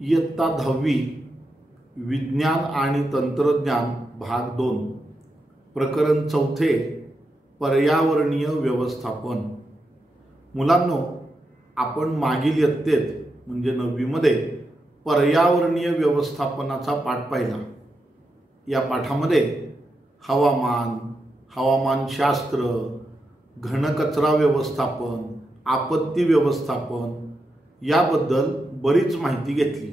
इयत्ता 10वी विज्ञान आणि तंत्रज्ञान भाग 2 प्रकरण 4 पर्यावरणीय व्यवस्थापन। मुलांनो, आपण मागील इयत्तेत म्हणजे 9वी मध्ये पर्यावरणीय व्यवस्थापनाचा पाठ पाहिला। या पाठामध्ये हवामान, हवामानशास्त्र, घनकचरा व्यवस्थापन, आपत्ती व्यवस्थापन याबद्दल बरीच माहिती घेतली।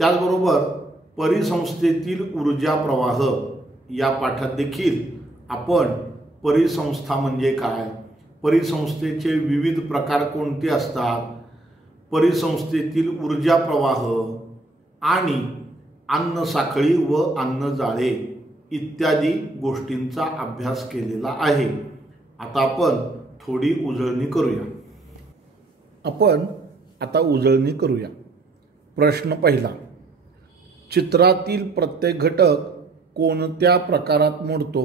त्याचबरोबर परिसंस्थेतील ऊर्जा प्रवाह या पाठात देखील आपण परिसंस्था म्हणजे काय, परिसंस्थेचे विविध प्रकार कोणते असतात, परिसंस्थेतील ऊर्जा प्रवाह आणि अन्न साखळी व अन्न जाळे इत्यादी गोष्टींचा अभ्यास केलेला आहे। आता आपण थोडी उजळणी करूया। प्रश्न पहिला, चित्रातील प्रत्येक घटक कोणत्या प्रकारात मोडतो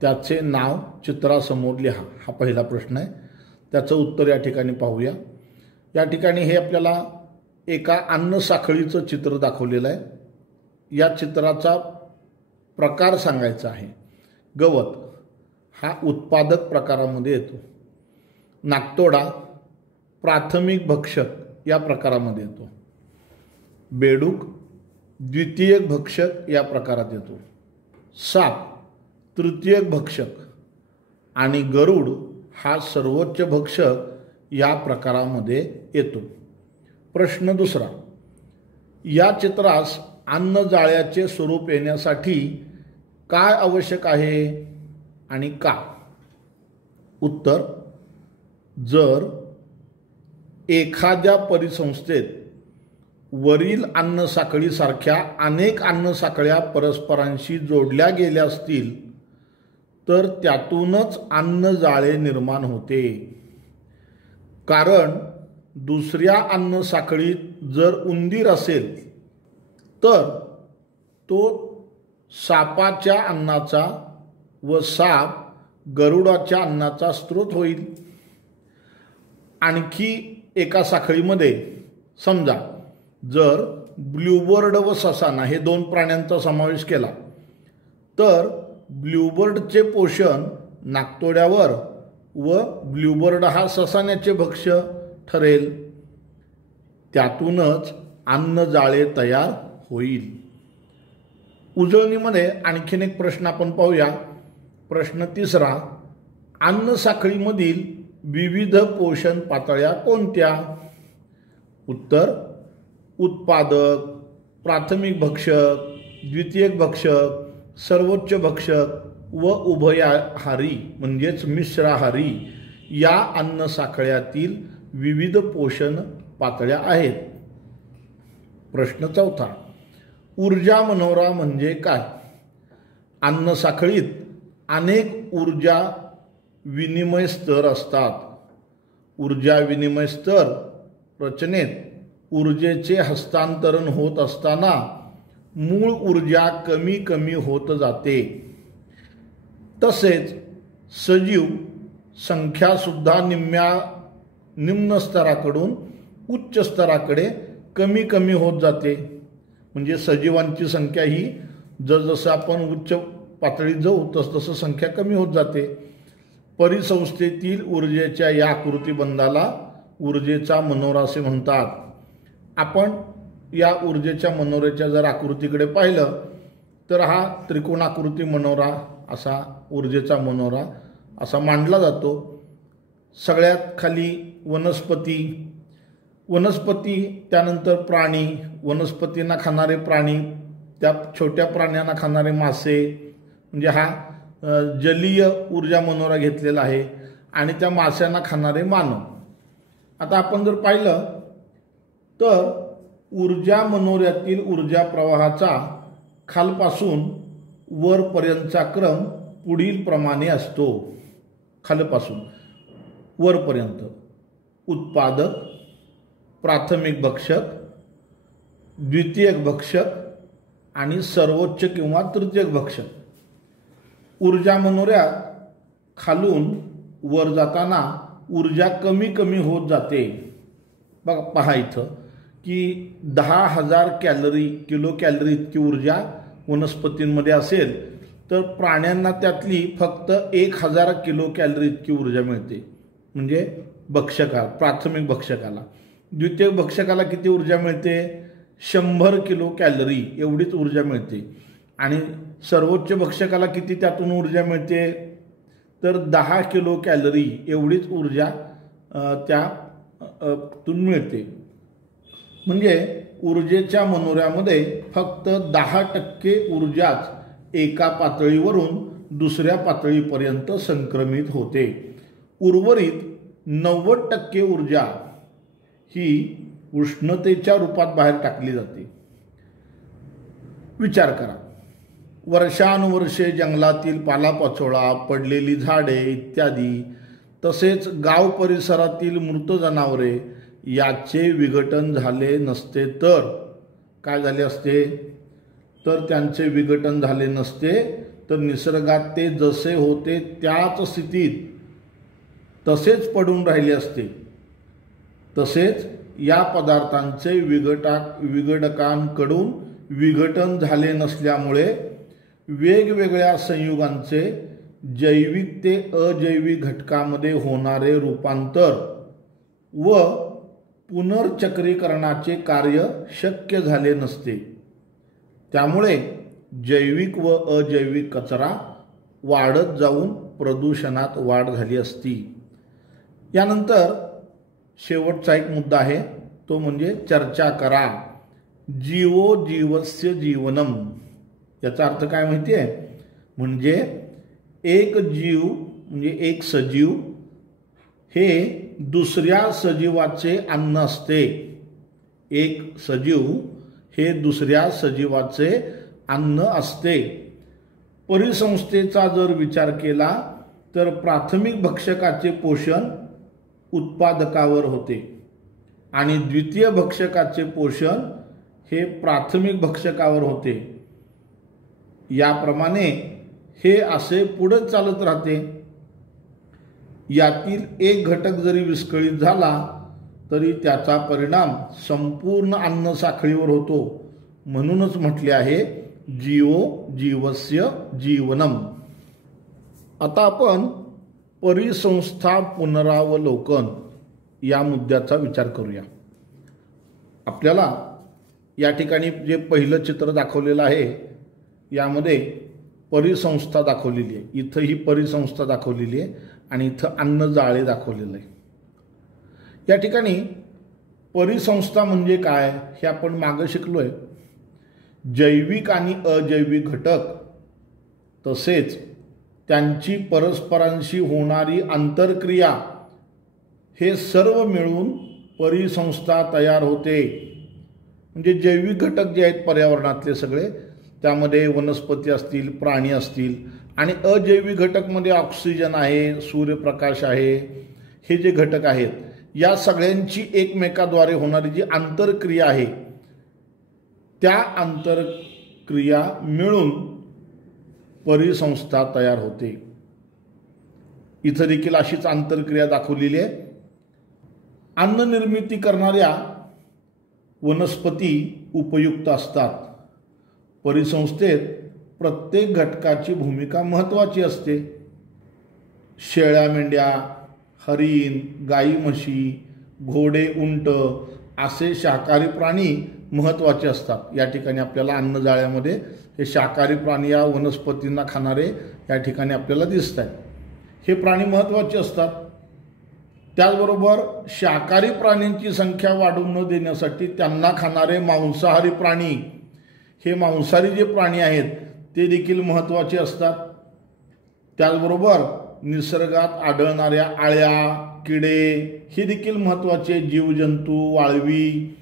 त्याचे नाव चित्रासमोर लिहा। हा पहिला प्रश्न आहे, त्याचं उत्तर या ठिकाणी पाहूया। या ठिकाणी हे आपल्याला एका अन्न साखळीचं चित्र दाखवलेलं आहे। या चित्राचा प्रकार सांगायचा आहे। गवत हा उत्पादक प्रकारामध्ये येतो, नाकतोडा प्राथमिक भक्षक या प्रकारामध्ये येतो, बेडूक द्वितीयक भक्षक या प्रकारात येतो, साप तृतीयक भक्षक आणि गरुड हा सर्वोच्च भक्षक या प्रकारामध्ये येतो। प्रश्न दुसरा, या चित्रास अन्न जाळ्याचे स्वरूप येण्यासाठी काय आवश्यक आहे आणि का? उत्तर, जर एखाद्या परिसंस्थेत वरील अन्न साखळीसारख्या अनेक अन्न साखळ्या परस्परांशी जोडल्या गेल्या असतील तर त्यातूनच अन्न जाळे निर्माण होते। कारण दुसऱ्या अन्न साखळीत जर उंदीर असेल तर तो सापाच्या अन्नाचा व साप गरुडाच्या अन्नाचा स्रोत होईल। आणखी एका साखळीमध्ये समजा जर ब्लूबर्ड व ससाना हे 2 प्राण्यांचा समावेश केला तर ब्लूबर्डचे पोषण नाकतोड्यावर व ब्लूबर्ड हा ससाण्याचे भक्ष्य ठरेल। त्यातूनच अन्न जाळे तयार होईल। उजळणीमध्ये आणखीन एक प्रश्न आपण पाहूया। प्रश्न तिसरा, अन्न साखळीमधील विविध पोषण पातळ्या कोणत्या? उत्तर, उत्पादक, प्राथमिक भक्षक, द्वितीयक भक्षक, सर्वोच्च भक्षक व उभयाहारी म्हणजेच मिश्राहारी या अन्न साखळ्यातील विविध पोषण पातळ्या आहेत। प्रश्न चौथा, ऊर्जा मनोरा म्हणजे काय? अन्न साखळीत अनेक ऊर्जा विनिमय स्तर असतात। ऊर्जा विनिमय स्तर रचनेत ऊर्जेचे हस्तांतरण होत असताना मूळ ऊर्जा कमी कमी होत जाते। तसेच सजीव संख्या सुद्धा निम्न स्तराकडून उच्च स्तराकडे कमी कमी होत जाते। म्हणजे सजीवांची संख्या ही जसजसं आपण उच्च पातळीत जाऊ तसतसं संख्या कमी होत जाते। परिसंस्थेतील ऊर्जेच्या या आकृतिबंधाला ऊर्जेचा मनोरा असे म्हणतात। आपण या ऊर्जेच्या मनोऱ्याच्या जर आकृतीकडे पाहिलं तर हा त्रिकोणाकृती मनोरा असा ऊर्जेचा मनोरा असा मांडला जातो। सगळ्यात खाली वनस्पती, त्यानंतर प्राणी, वनस्पतींना खाणारे प्राणी, त्या छोट्या प्राण्यांना खाणारे मासे, म्हणजे हा जलीय ऊर्जा मनोरा घेतलेला आहे, आणि त्या माशांना खाणारे मानव। आता आपण जर पाहिलं तर ऊर्जा मनोऱ्यातील ऊर्जा प्रवाहाचा खालपासून वरपर्यंतचा क्रम पुढील प्रमाणे असतो। खालपासून वरपर्यंत उत्पादक, प्राथमिक भक्षक, द्वितीयक भक्षक आणि सर्वोच्च किंवा तृतीयक भक्षक। ऊर्जा मनोऱ्यात खालून वर जाताना ऊर्जा कमी कमी होत जाते। बघा, पहा इथं की 10,000 किलो कॅलरी इतकी ऊर्जा वनस्पतींमध्ये असेल, तर प्राण्यांना त्यातली फक्त 1,000 किलो कॅलरी इतकी ऊर्जा मिळते. म्हणजे प्राथमिक भक्षकाला. द्वितीय भक्षकाला किती ऊर्जा मिळते? 100 किलो कॅलरी एवढीच ऊर्जा मिळते. आणि सर्वोच्च भक्षकाला किती त्यातून ऊर्जा मिळते? तर 10 किलो कॅलरी एवढीच ऊर्जा त्यातून मिळते. म्हणजे ऊर्जेच्या मनोऱ्यामध्ये फक्त 10% ऊर्जाच एका पातळीवरून दुसऱ्या पातळीपर्यंत संक्रमित होते. उर्वरित 90% ऊर्जा ही उष्णतेच्या रूपात बाहेर टाकली जाते. विचार करा, वर्षानुवर्षे जंगलातील पालापाचोळा, पडलेली झाडे इत्यादी, तसेच गाव परिसरातील मृत जनावरे याचे विघटन झाले नसते तर काय झाले असते? तर त्यांचे विघटन झाले नसते तर निसर्गात ते जसे होते त्याच स्थितीत तसेच पडून राहिले असते. तसेच या पदार्थांचे विघटकांकडून विघटन झाले नसल्यामुळे वेगवेगळ्या संयुगांचे जैविक ते अजैविक घटकामध्ये होणारे रूपांतर व पुनर्चक्रीकरणाचे कार्य शक्य झाले नसते. त्यामुळे जैविक व अजैविक कचरा वाढत जाऊन प्रदूषणात वाढ झाली असती. यानंतर शेवटचा एक मुद्दा आहे, तो म्हणजे चर्चा करा. जीवो जीवस्य जीवनम. याचा अर्थ काय माहिती आहे? म्हणजे एक जीव म्हणजे एक सजीव हे दुसऱ्या सजीवाचे अन्न असते. एक सजीव हे दुसऱ्या सजीवाचे अन्न असते. परिसंस्थेचा जर विचार केला तर प्राथमिक भक्षकाचे पोषण उत्पादकावर होते आणि द्वितीय भक्षकाचे पोषण हे प्राथमिक भक्षकावर होते. याप्रमाणे हे असे पुढे चालत राहते. यातील एक घटक जरी विस्कळीत झाला तरी त्याचा परिणाम संपूर्ण अन्न साखळीवर होतो. म्हणूनच म्हटले आहे जीवो जीवस्य जीवनम. आता आपण परिसंस्था पुनरावलोकन या मुद्द्याचा विचार करूया. आपल्याला या ठिकाणी जे पहिलं चित्र दाखवलेलं आहे यामध्ये परिसंस्था दाखवलेली आहे. इथं ही परिसंस्था दाखवलेली आहे आणि इथं अन्न जाळे दाखवलेलं आहे. या ठिकाणी परिसंस्था म्हणजे काय हे आपण मागे शिकलोय. जैविक आणि अजैविक घटक तसेच त्यांची परस्परांशी होणारी आंतरक्रिया हे सर्व मिळून परिसंस्था तयार होते. म्हणजे जैविक घटक जे आहेत पर्यावरणातले सगळे, त्यामध्ये वनस्पती असतील, प्राणी असतील, आणि अजैविक घटकमध्ये ऑक्सिजन आहे, सूर्यप्रकाश आहे, हे जे घटक आहेत या सगळ्यांची एकमेकाद्वारे होणारी जी आंतरक्रिया आहे त्या आंतरक्रिया मिळून परिसंस्था तयार होते. इथं देखील अशीच आंतरक्रिया दाखवलेली आहे. अन्न निर्मिती करणाऱ्या वनस्पती उपयुक्त असतात. परिसंस्थेत प्रत्येक घटकाची भूमिका महत्त्वाची असते. शेळ्या मेंढ्या, हरिण, गाई म्हशी, घोडे, उंट असे शाकाहारी प्राणी महत्त्वाचे असतात. या ठिकाणी आपल्याला अन्नजाळ्यामध्ये हे शाकाहारी प्राणी या वनस्पतींना खाणारे या ठिकाणी आपल्याला दिसत आहेत. हे प्राणी महत्त्वाचे असतात. त्याचबरोबर शाकाहारी प्राण्यांची संख्या वाढू न देण्यासाठी त्यांना खाणारे मांसाहारी प्राणी, हे मांसाहारी जे प्राणी आहेत ते देखील महत्त्वाचे असतात. त्याचबरोबर निसर्गात आढळणाऱ्या आळ्या, किडे हे देखील महत्त्वाचे. जीवजंतू, वाळवी,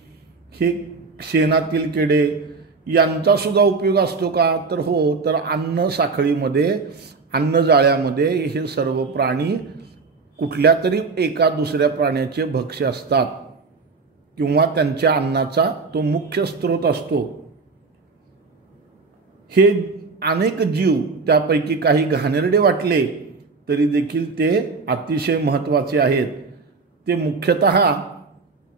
हे शेणातील किडे यांचा सुद्धा उपयोग असतो का? तर हो. तर अन्न साखळीमध्ये, अन्नजाळ्यामध्ये हे सर्व प्राणी कुठल्या तरी एका दुसऱ्या प्राण्याचे भक्ष्य असतात किंवा त्यांच्या अन्नाचा तो मुख्य स्रोत असतो. हे अनेक जीव, त्यापैकी काही घाणेरडे वाटले तरी देखील ते अतिशय महत्त्वाचे आहेत. ते मुख्यतः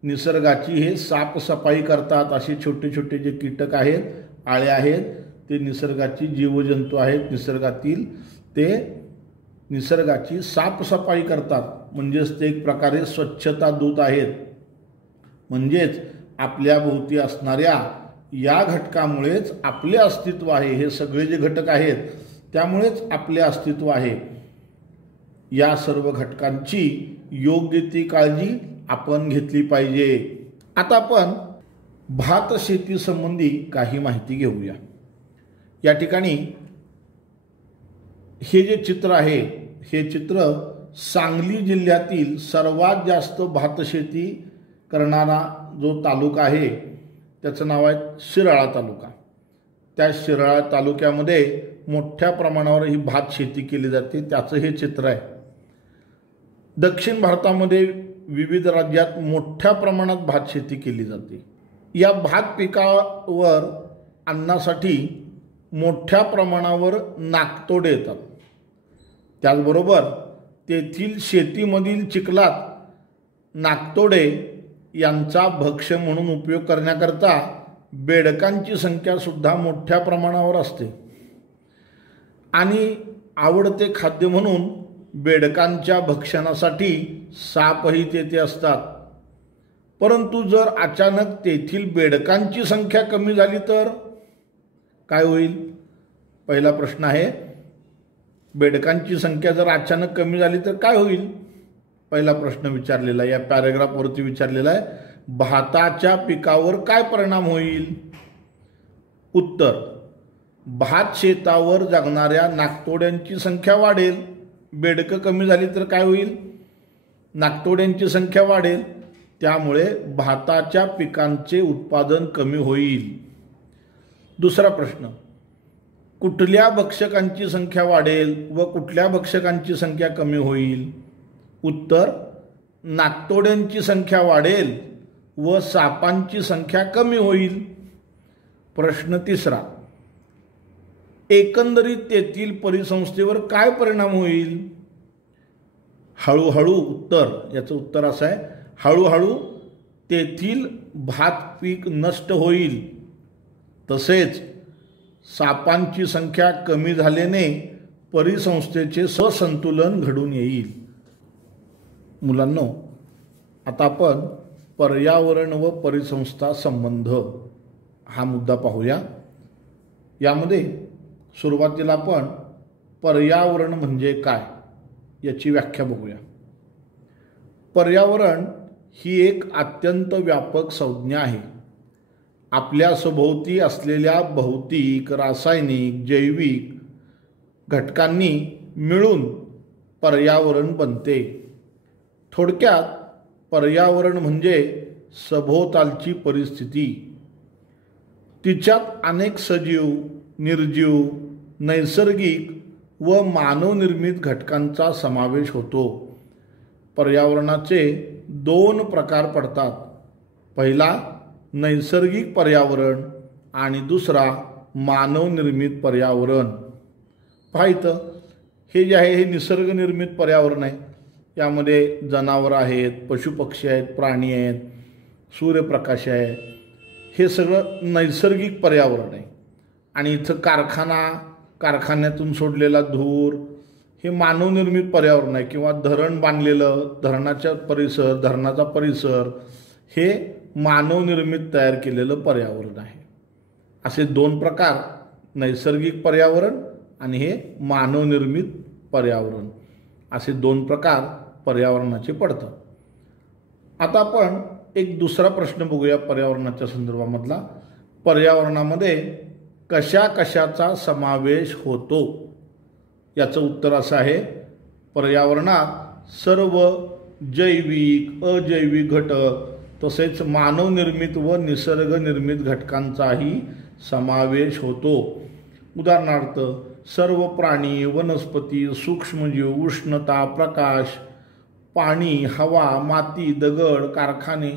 निसर्गाची हे साफसफाई करतात. असे छोटे छोटे जे कीटक आहेत, आळे आहेत, ते निसर्गाची जीवजंतू आहेत. निसर्गातील ते निसर्गाची साफसफाई करतात. म्हणजेच ते एक प्रकारे स्वच्छता दूत आहेत. म्हणजेच आपल्या भोवती असणाऱ्या या घटकामुळेच आपले अस्तित्व आहे. हे सगळे जे घटक आहेत त्यामुळेच आपले अस्तित्व आहे. या सर्व घटकांची योग्य ती काळजी आपण घेतली पाहिजे. आता आपण भात शेती संबंधी काही माहिती घेऊया. या ठिकाणी हे जे चित्र आहे, हे चित्र सांगली जिल्ह्यातील सर्वात जास्त भात शेती करणारा जो तालुका आहे त्याचं नाव आहे शिराळा तालुका. त्या शिराळा तालुक्यामध्ये मोठ्या प्रमाणावर ही भात शेती केली जाते, त्याचं हे चित्र आहे. दक्षिण भारतामध्ये विविध राज्यात मोठ्या प्रमाणात भात शेती केली जाते. या भात पिकावर अन्नासाठी मोठ्या प्रमाणावर नाकतोडे येतात. त्याचबरोबर तेथील शेतीमधील चिखलात नाकतोडे यांचा भक्ष्य म्हणून उपयोग करण्याकरता बेडकांची संख्या सुद्धा मोठ्या प्रमाणावर असते. आणि आवडते खाद्य म्हणून बेडकांच्या भक्षणासाठी सापही तेथे असतात. परंतु जर अचानक तेथील बेडकांची संख्या कमी झाली तर काय होईल? पहिला प्रश्न आहे, बेडकांची संख्या जर अचानक कमी झाली तर काय होईल? पहिला प्रश्न विचारलेला आहे, या पॅरेग्राफवरती विचारलेला आहे. भाताच्या पिकावर काय परिणाम होईल? उत्तर, भात शेतावर जगणाऱ्या नाकतोड्यांची संख्या वाढेल. बेडकं कमी झाली तर काय होईल? नाकतोड्यांची संख्या वाढेल. त्यामुळे भाताच्या पिकांचे उत्पादन कमी होईल. दुसरा प्रश्न, कुठल्या भक्षकांची संख्या वाढेल व कुठल्या भक्षकांची संख्या कमी होईल? उत्तर, नाकतोड्यांची संख्या वाढेल व सापांची संख्या कमी होईल. प्रश्न तिसरा, एकंदरीत तेथील परिसंस्थेवर काय परिणाम होईल? हळूहळू, उत्तर, याचं उत्तर असं आहे, हळूहळू तेथील भात पीक नष्ट होईल. तसेच सापांची संख्या कमी झाल्याने परिसंस्थेचे ससंतुलन घडून येईल. मुलांनो, आता आपण पर्यावरण व परिसंस्था संबंध हा मुद्दा पाहूया. यामध्ये सुरुवातीला आपण पर्यावरण म्हणजे काय याची व्याख्या बघूया. पर्यावरण ही एक अत्यंत व्यापक संज्ञा आहे. आपल्या सभोवती असलेल्या भौतिक, रासायनिक, जैविक घटकांनी मिळून पर्यावरण बनते. थोडक्यात पर्यावरण म्हणजे सभोवतालची परिस्थिती. तिच्यात अनेक सजीव, निर्जीव, नैसर्गिक व मानवनिर्मित घटकांचा समावेश होतो. पर्यावरणाचे दोन प्रकार पडतात. पहिला नैसर्गिक पर्यावरण आणि दुसरा मानवनिर्मित पर्यावरण. पाहितं, हे जे आहे हे निसर्गनिर्मित पर्यावरण आहे. यामध्ये जनावरं आहेत, पशुपक्षी आहेत, प्राणी आहेत, सूर्यप्रकाश आहे. हे सगळं नैसर्गिक पर्यावरण आहे. आणि इथं कारखान्यातून सोडलेला धूर हे मानवनिर्मित पर्यावरण आहे. किंवा धरण बांधलेलं, धरणाचा परिसर हे मानवनिर्मित तयार केलेलं पर्यावरण आहे. असे दोन प्रकार, नैसर्गिक पर्यावरण आणि हे मानवनिर्मित पर्यावरण, असे दोन प्रकार पर्यावरणाचे पडतात. आता आपण एक दुसरा प्रश्न बघूया पर्यावरणाच्या संदर्भामधला. पर्यावरणामध्ये कशा कशाचा समावेश होतो? याचं उत्तर असं आहे, पर्यावरणात सर्व जैविक, अजैविक घटक तसेच मानवनिर्मित व निसर्गनिर्मित घटकांचाही समावेश होतो. उदाहरणार्थ, सर्व प्राणी, वनस्पती, सूक्ष्मजीव, उष्णता, प्रकाश, पाणी, हवा, माती, दगड, कारखाने,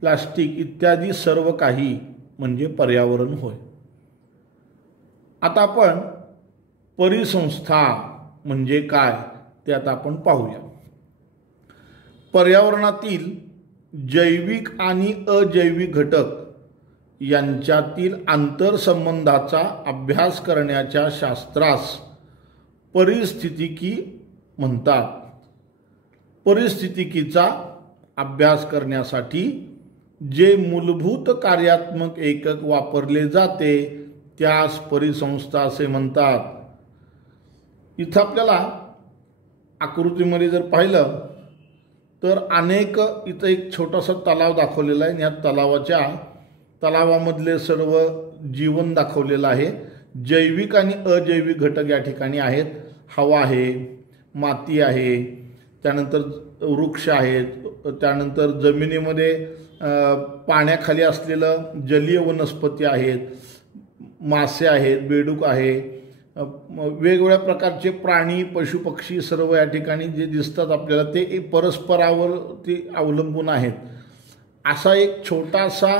प्लास्टिक इत्यादी सर्व काही म्हणजे पर्यावरण होय. आता आपण परिसंस्था म्हणजे काय ते आता आपण पाहूया. पर्यावरणातील जैविक आणि अजैविक घटक यांच्यातील आंतरसंबंधाचा अभ्यास करण्याच्या शास्त्रास परिस्थितिकी म्हणतात. परिस्थितिकीचा अभ्यास करण्यासाठी जे मूलभूत कार्यात्मक एकक वापरले जाते त्यास परिसंस्था असे म्हणतात. इथं आपल्याला आकृतीमध्ये जर पाहिलं तर इथं एक छोटासा तलाव दाखवलेला आहे. या तलावामधले सर्व जीवन दाखवलेलं आहे. जैविक आणि अजैविक घटक या ठिकाणी आहेत. हवा आहे, माती आहे, त्यानंतर वृक्ष आहेत, त्यानंतर जमिनीमध्ये पाण्याखाली असलेलं जलीय वनस्पती आहेत, मासे आहेत, बेडूक आहे, वेगवेगळ्या प्रकारचे प्राणी, पशुपक्षी सर्व या ठिकाणी जे दिसतात आपल्याला ते परस्परावर ते अवलंबून आहेत. असा एक छोटासा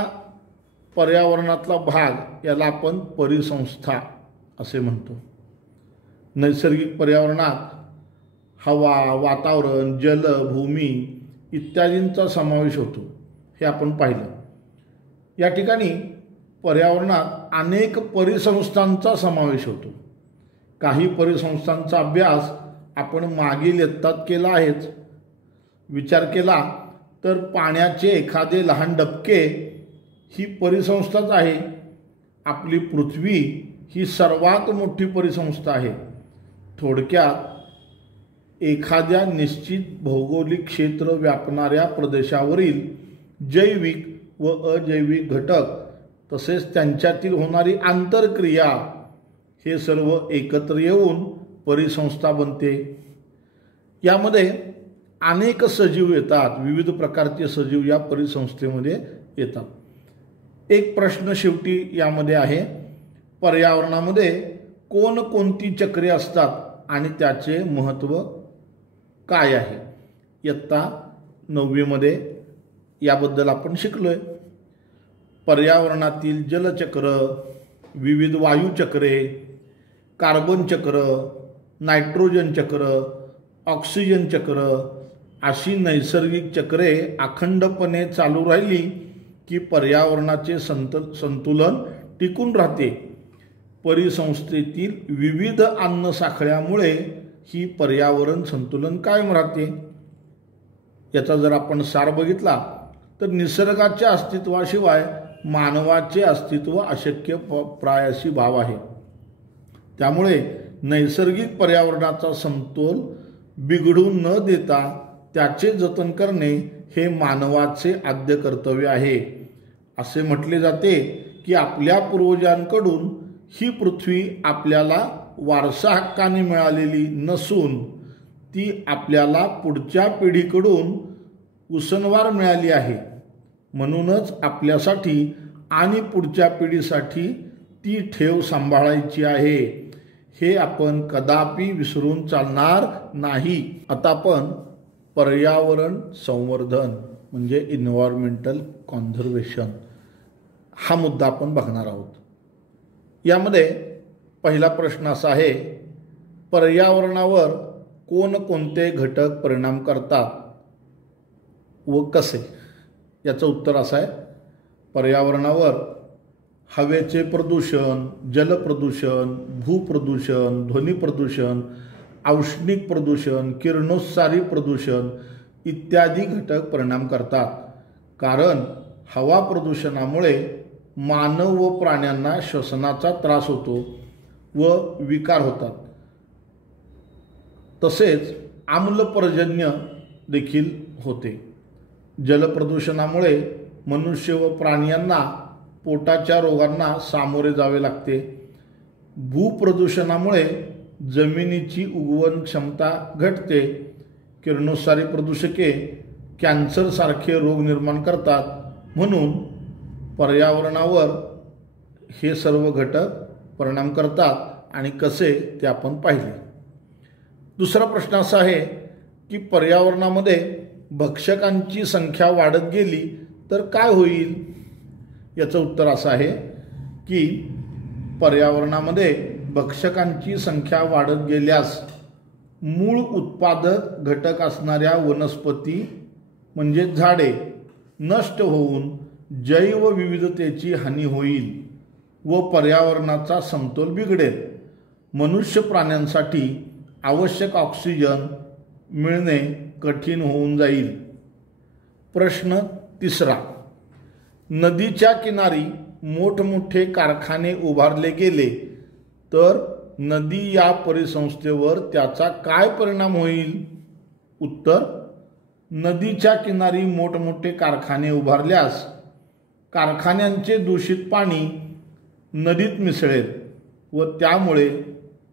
पर्यावरणातला भाग याला आपण परिसंस्था असे म्हणतो. नैसर्गिक पर्यावरणात हवा, वातावरण, जल, भूमी इत्यादींचा समावेश होतो हे आपण पाहिलं. या ठिकाणी पर्यावरणात अनेक परिसंस्थांचा समावेश होतो. काही परिसंस्थांचा अभ्यास आपण मागील इयत्तात केला आहेच. विचार केला तर पाण्याचे एखादे लहान डबके ही परिसंस्थाच आहे. आपली पृथ्वी ही सर्वात मोठी परिसंस्था आहे. थोडक्यात एखाद्या निश्चित भौगोलिक क्षेत्र व्यापणाऱ्या प्रदेशावरील जैविक व अजैविक घटक तसेच त्यांच्यातील होणारी आंतरक्रिया हे सर्व एकत्र येऊन परिसंस्था बनते. यामध्ये अनेक सजीव येतात. विविध प्रकारचे सजीव या परिसंस्थेमध्ये येतात. एक प्रश्न शेवटी यामध्ये आहे, पर्यावरणामध्ये कोणकोणती चक्रे असतात आणि त्याचे महत्त्व काय आहे? इयत्ता 9वीमध्ये याबद्दल आपण शिकलोय. पर्यावरणातील जलचक्र, विविध वायुचक्रे, कार्बन चक्र, नायट्रोजन चक्र, ऑक्सिजन चक्र अशी नैसर्गिक चक्रे अखंडपणे चालू राहिली की पर्यावरणाचे संतुलन टिकून राहते. परिसंस्थेतील विविध अन्न साखळ्यामुळे ही पर्यावरण संतुलन कायम राहते. याचा जर आपण सार बघितला तर निसर्गाच्या अस्तित्वाशिवाय मानवाचे अस्तित्व अशक्य प्रायाशी भाव आहे. त्यामुळे नैसर्गिक पर्यावरणाचा समतोल बिघडू न देता त्याचे जतन करणे हे मानवाचे आद्य कर्तव्य आहे. असे म्हटले जाते की आपल्या पूर्वजांकडून ही पृथ्वी आपल्याला वारसा हक्काने मिळालेली नसून ती आपल्याला पुढच्या पिढीकडून उसनवार मिळाली आहे. म्हणूनच आपल्यासाठी आणि पुढच्या पिढीसाठी ती ठेव सांभाळायची आहे. हे आपण कदापि विसरून चालणार नाही. आता आपण पर्यावरण संवर्धन म्हणजे इन्व्हायरमेंटल कॉन्झर्वेशन हा मुद्दा आपण बघणार आहोत. यामध्ये पहिला प्रश्न असा आहे, पर्यावरणावर कोणकोणते घटक परिणाम करतात व कसे? याचं उत्तर असं आहे, पर्यावरणावर हवेचे प्रदूषण, जलप्रदूषण, भूप्रदूषण, ध्वनी प्रदूषण, औष्णिक प्रदूषण, किरणोत्सारी प्रदूषण इत्यादी घटक परिणाम करतात. कारण हवा प्रदूषणामुळे मानव व प्राण्यांना श्वसनाचा त्रास होतो व विकार होतात. तसेच आम्लपर्जन्य देखील होते. जलप्रदूषणामुळे मनुष्य व प्राण्यांना पोटाच्या रोगांना सामोरे जावे लागते. भूप्रदूषणामुळे जमिनीची उगवण क्षमता घटते. किरणोत्सारी प्रदूषके कॅन्सरसारखे रोग निर्माण करतात. म्हणून पर्यावरणावर हे सर्व घटक परिणाम करतात आणि कसे ते आपण पाहिले. दुसरा प्रश्न असा आहे की पर्यावरणामध्ये भक्षकांची संख्या वाढत गेली तर काय होईल? याचं उत्तर असं आहे की पर्यावरणामध्ये भक्षकांची संख्या वाढत गेल्यास मूळ उत्पादक घटक असणाऱ्या वनस्पती म्हणजे झाडे नष्ट होऊन जैवविविधतेची हानी होईल व पर्यावरणाचा समतोल बिघडेल. मनुष्य प्राण्यांसाठी आवश्यक ऑक्सिजन मिळणे कठीण होऊन जाईल. प्रश्न तिसरा, नदीच्या किनारी मोठमोठे कारखाने उभारले गेले तर नदी या परिसंस्थेवर त्याचा काय परिणाम होईल? उत्तर, नदीच्या किनारी मोठमोठे कारखाने उभारल्यास कारखान्यांचे दूषित पाणी नदीत मिसळेल व त्यामुळे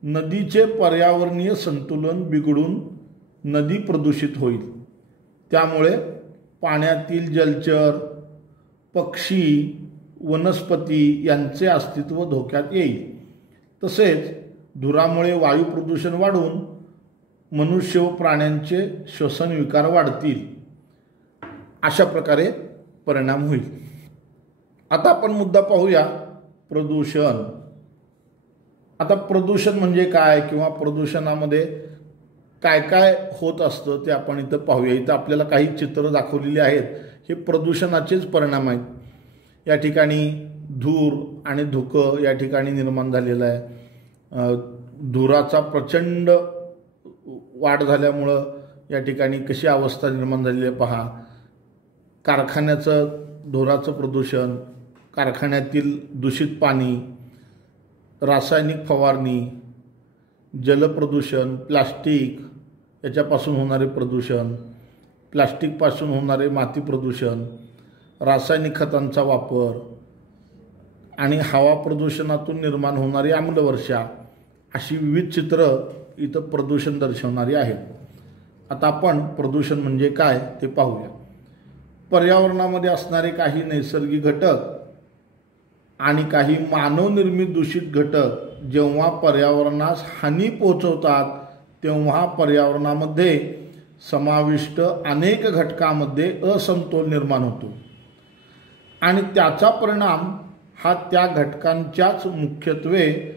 नदीचे पर्यावरणीय संतुलन बिघडून नदी प्रदूषित होईल. त्यामुळे पाण्यातील जलचर, पक्षी, वनस्पती यांचे अस्तित्व धोक्यात येईल. तसेच धुरामुळे वायू प्रदूषण वाढून मनुष्य व प्राण्यांचे श्वसन विकार वाढतील. अशा प्रकारे परिणाम होईल. आता आपण मुद्दा पाहूया प्रदूषण. आता प्रदूषण म्हणजे काय किंवा प्रदूषणामध्ये काय काय होत असतं ते आपण इथं पाहूया. इथं आपल्याला काही चित्र दाखवलेली आहेत. हे प्रदूषणाचेच परिणाम आहेत. या ठिकाणी धूर आणि धुकं या ठिकाणी निर्माण झालेलं आहे. धुराचा प्रचंड वाढ झाल्यामुळं या ठिकाणी कशी अवस्था निर्माण झालेली आहे पहा. कारखान्याचं धुराचं प्रदूषण, कारखान्यातील दूषित पाणी, रासायनिक फवारणी, जलप्रदूषण, प्लास्टिक याच्यापासून होणारे प्रदूषण, प्लास्टिकपासून होणारे माती प्रदूषण, रासायनिक खतांचा वापर आणि हवा प्रदूषणातून निर्माण होणारी आम्लवर्षा, अशी विविध चित्र इथं प्रदूषण दर्शवणारी आहेत. आता आपण प्रदूषण म्हणजे काय ते पाहूया. पर्यावरणामध्ये असणारे काही नैसर्गिक घटक आणि काही मानवनिर्मित दूषित घटक जेव्हा पर्यावरणास हानी पोहोचवतात तेव्हा पर्यावरणामध्ये समाविष्ट अनेक घटकांमध्ये असमतोल निर्माण होतो आणि त्याचा परिणाम हा त्या घटकांच्याच मुख्यत्वे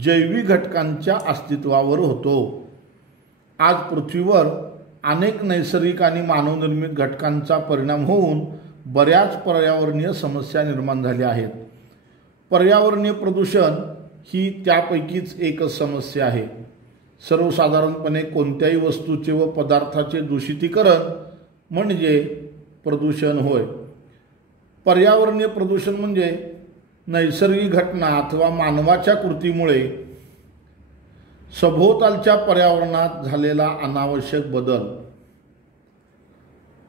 जैविक घटकांच्या अस्तित्वावर होतो. आज पृथ्वीवर अनेक नैसर्गिक आणि मानवनिर्मित घटकांचा परिणाम होऊन बऱ्याच पर्यावरणीय समस्या निर्माण झाल्या आहेत. पर्यावरणीय प्रदूषण ही त्यापैकीच एक समस्या आहे. सर्वसाधारणपणे कोणत्याही वस्तूचे व पदार्थाचे दूषितीकरण म्हणजे प्रदूषण होय. पर्यावरणीय प्रदूषण म्हणजे नैसर्गिक घटना अथवा मानवाच्या कृतीमुळे सभोवतालच्या पर्यावरणात झालेला अनावश्यक बदल.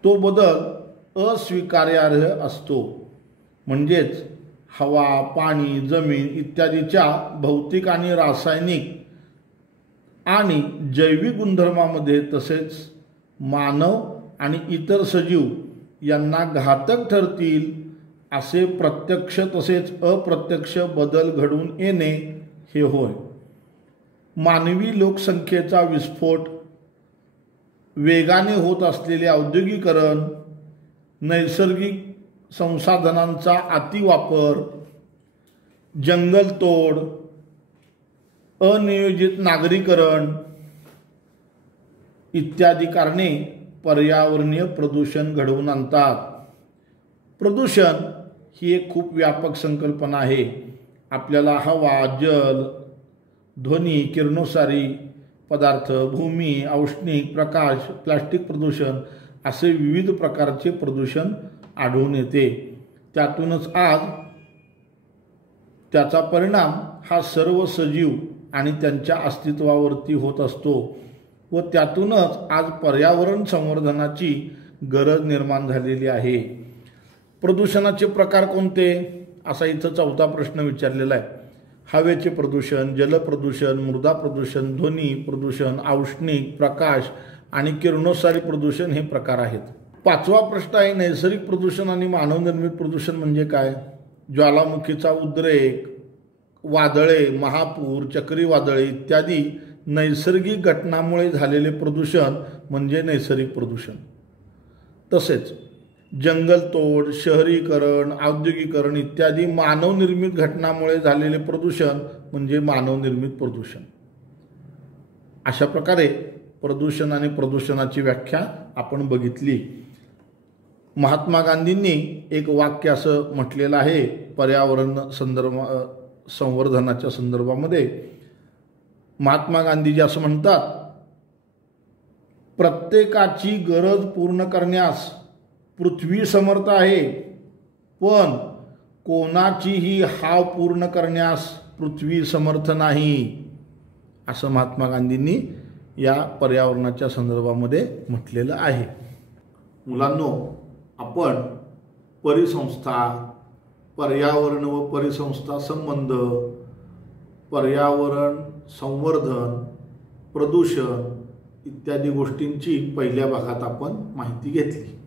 तो बदल अस्वीकार्यार्ह असतो. म्हणजेच हवा, पाणी, जमीन इत्यादीच्या भौतिक आणि रासायनिक आणि जैविक गुणधर्मामध्ये तसेच मानव आणि इतर सजीव यांना घातक ठरतील असे प्रत्यक्ष तसेच अप्रत्यक्ष बदल घडून येणे हे होय. मानवी लोकसंख्येचा विस्फोट, वेगाने होत असलेले औद्योगिकरण, नैसर्गिक संसाधनांचा अतिवापर, जंगलतोड, अनियोजित नागरीकरण इत्यादी कारणे पर्यावरणीय प्रदूषण घडवून आणतात. प्रदूषण ही एक खूप व्यापक संकल्पना आहे. आपल्याला हवा, जल, ध्वनी, किरणोत्सारी पदार्थ, भूमी, औष्णिक, प्रकाश, प्लास्टिक प्रदूषण असे विविध प्रकारचे प्रदूषण आढळून येते. त्यातूनच आज त्याचा परिणाम हा सर्व सजीव आणि त्यांच्या अस्तित्वावरती होत असतो व त्यातूनच आज पर्यावरण संवर्धनाची गरज निर्माण झालेली आहे. प्रदूषणाचे प्रकार कोणते असा इथं चौथा प्रश्न विचारलेला आहे. हवेचे प्रदूषण, जलप्रदूषण, मृदा प्रदूषण, ध्वनी प्रदूषण, औष्णिक, प्रकाश आणि किरणोत्सारी प्रदूषण हे प्रकार आहेत. पाचवा प्रश्न आहे नैसर्गिक प्रदूषण आणि मानवनिर्मित प्रदूषण म्हणजे काय? ज्वालामुखीचा उद्रेक, वादळे, महापूर, चक्रीवादळे इत्यादी नैसर्गिक घटनांमुळे झालेले प्रदूषण म्हणजे नैसर्गिक प्रदूषण. तसेच जंगलतोड, शहरीकरण, औद्योगिकरण इत्यादी मानवनिर्मित घटनांमुळे झालेले प्रदूषण म्हणजे मानवनिर्मित प्रदूषण. अशा प्रकारे प्रदूषण आणि प्रदूषणाची व्याख्या आपण बघितली. महात्मा गांधींनी एक वाक्य असं म्हटलेलं आहे पर्यावरण संवर्धनाच्या संदर्भामध्ये. महात्मा गांधीजी असं म्हणतात, प्रत्येकाची गरज पूर्ण करण्यास पृथ्वी समर्थ आहे, पण कोणाचीही हाव पूर्ण करण्यास पृथ्वी समर्थ नाही, असं महात्मा गांधींनी या पर्यावरणाच्या संदर्भामध्ये म्हटलेलं आहे. मुलांनो, आपण परिसंस्था, पर्यावरण व परिसंस्था संबंध, पर्यावरण संवर्धन, प्रदूषण इत्यादी गोष्टींची पहिल्या भागात आपण माहिती घेतली.